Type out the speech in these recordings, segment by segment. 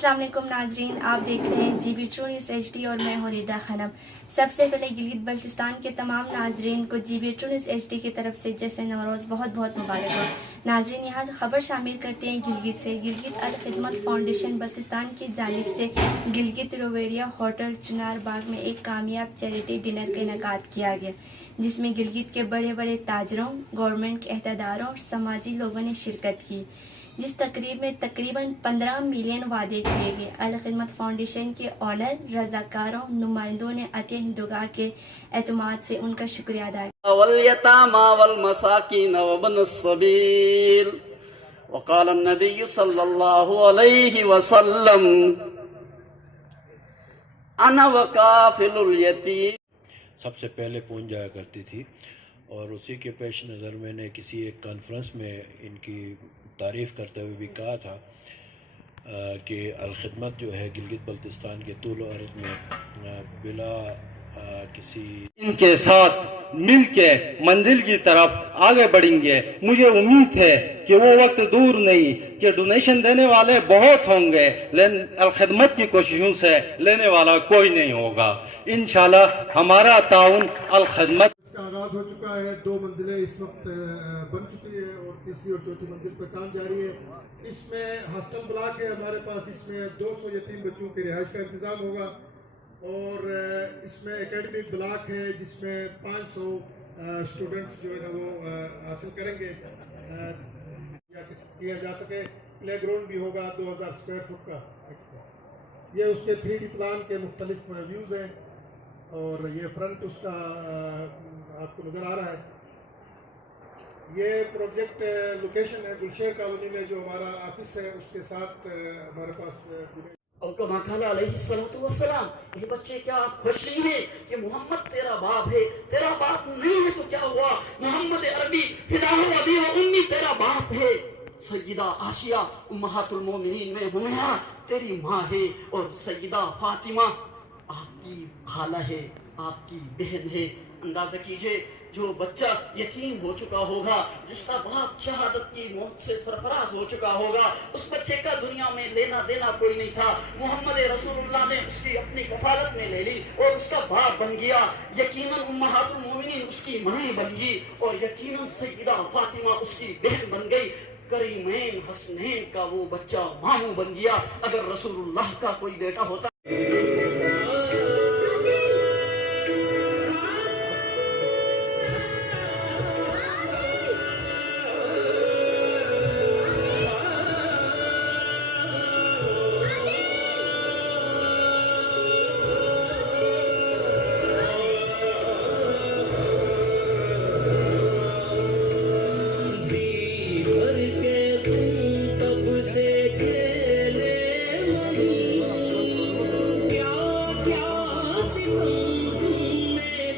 अस्सलाम वालेकुम नाजरीन, आप देख रहे हैं जीबी ट्रू न्यूज़ HD और मैं हूं रिदा खानम। सबसे पहले गिलगित बल्तिस्तान के तमाम नाजरीन को जीबी ट्रू न्यूज़ HD की तरफ से जश्न नवरोज़ बहुत बहुत मुबारक हो। नाजरीन, यहाँ से खबर शामिल करते हैं गिलगित से। गिलगित अल खिदमत फाउंडेशन बल्तिस्तान की जानिब से गिलगित रोवेरिया होटल चुनार बाग में एक कामयाब चैरिटी डिनर का इनेकाद किया गया, जिसमें गिलगित के बड़े बड़े ताजरों, गवर्नमेंट के अहदेदारों और समाजी लोगों ने शिरकत की। जिस तकरीब में तकरीबन 15 मिलियन वादे किए गए। अल खिदमत फाउंडेशन के ऑनर, रजाकारों, नुमाइंदों ने अतिय हिंदुगाह के एतमाद से उनका शुक्रिया अदा किया। वल्यतामा वल्मसाकीन वब्नस सबील वक़ाल अन्नबी सल्लल्लाहु अलैहि वसल्लम अना वकाफिलुल यतीम। सबसे पहले पहुंच जाया करती थी और उसी के पेश नज़र मैंने किसी एक कॉन्फ्रेंस में इनकी तारीफ़ करते हुए भी कहा था कि अल-खिदमत जो है गिलगित बल्तिस्तान के तूल और अर्ज़ में बिला किसी इनके साथ मिल के मंजिल की तरफ आगे बढ़ेंगे। मुझे उम्मीद है कि वो वक्त दूर नहीं कि डोनेशन देने वाले बहुत होंगे, लेकिन अल-खिदमत की कोशिशों से लेने वाला कोई नहीं होगा। इंशाल्लाह हमारा ताउन अल-खिदमत इसका आगाज हो चुका है। 2 मंजिलें इस वक्त बन चुकी है और तीसरी और चौथी मंजिल पर काम जारी है। इसमें हॉस्टल ब्लॉक है हमारे पास, जिसमें 200 यतीम बच्चों की रिहाइश का इंतजाम होगा और इसमें एकेडमिक ब्लॉक है जिसमें 500 स्टूडेंट्स जो है ना वो हासिल करेंगे या किया जा सके। प्ले ग्राउंड भी होगा 2000 स्क्वायर फुट का एक्स्ट्रा। ये उसके 3D प्लान के मुख्तलिफ व्यूज़ हैं और ये फ्रंट उसका आपको नज़र आ रहा है। ये प्रोजेक्ट लोकेशन है गुलशेर कॉलोनी में, जो हमारा ऑफिस है उसके साथ हमारे पास। ये बच्चे क्या खुश नहीं है कि मोहम्मद तेरा बाप है? तेरा बाप नहीं है तो क्या हुआ? मोहम्मद अरबी फिदाहु अबी व उम्मी तेरा बाप है। सय्यदा आशिया उम्महातुल मोमिनीन में हुमैरा तेरी माँ है और सय्यदा फातिमा आपकी खाला है, आपकी बहन है। अंदाजा कीजिए, जो बच्चा यतीम हो चुका होगा, जिसका बाप शहादत की मौत से सरफराज हो चुका होगा, उस बच्चे का दुनिया में लेना देना कोई नहीं था। मोहम्मद रसूलुल्लाह ने उसकी अपनी कफालत में ले ली और उसका बाप बन गया। यकीनन उम्महातुल मोमिनीन उसकी माँ बन गई और यकीनन सय्यदा फातिमा उसकी बहन बन गई। करीमैन हसनैन का वो बच्चा मामू बन गया। अगर रसूलुल्लाह का कोई बेटा होता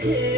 Yeah.